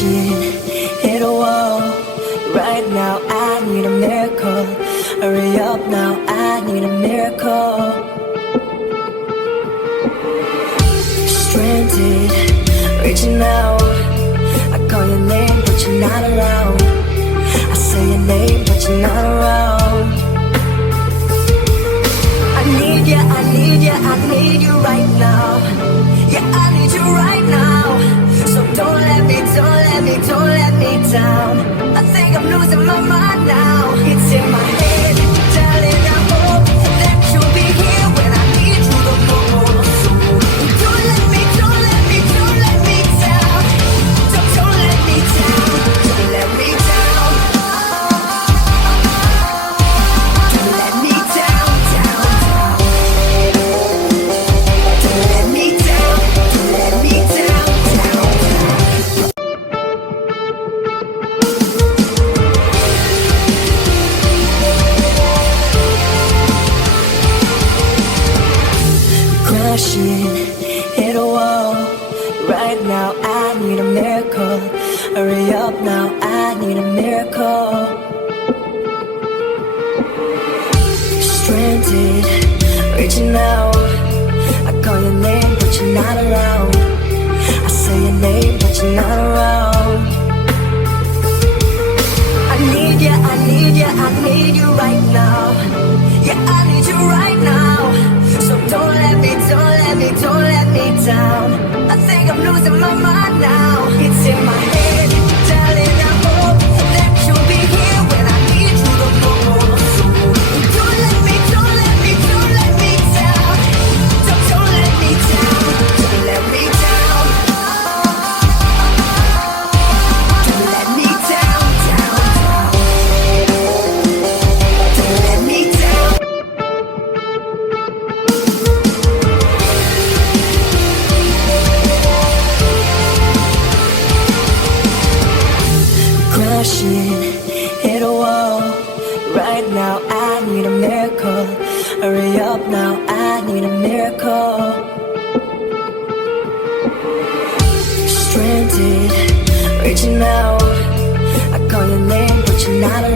Crashing, hit a wall. Right now I need a miracle. Hurry up now, I need a miracle. Stranded, reaching out. I call your name but you're not around. I say your name but you're not around. I need you, I need you, I need you right now. Yeah, I need you right now. So don't let me, don't let me, don't let me down. I think I'm losing my mind now. It's in my head, darling, I hope that you'll be here when I need you the most. Don't let me, don't let me, don't let me down. Don't let me down, don't let me down. Don't let me down, down, down. Don't let me down, don't let me down, down, down. Crashing, hit a wall. Right now I need a miracle. Hurry up now, I need a miracle. Stranded, reaching out. I call your name but you're not around. I say your name but you're not around. I need you, I need you, I need you right now. Yeah, I need you right now. So don't let me, don't let me, don't let me down. I think I'm losing my mind now. It's in my head, darling, I hope that you'll be here when I need you the most. Don't let me, don't let me, don't let me down. Don't let me down, don't let me down. Don't let me down, down, down. Don't let me down. Crashing, hit a wall. Right now I need a miracle. Hurry up now, I need a miracle. Stranded, reaching out. I call your name but you're not around.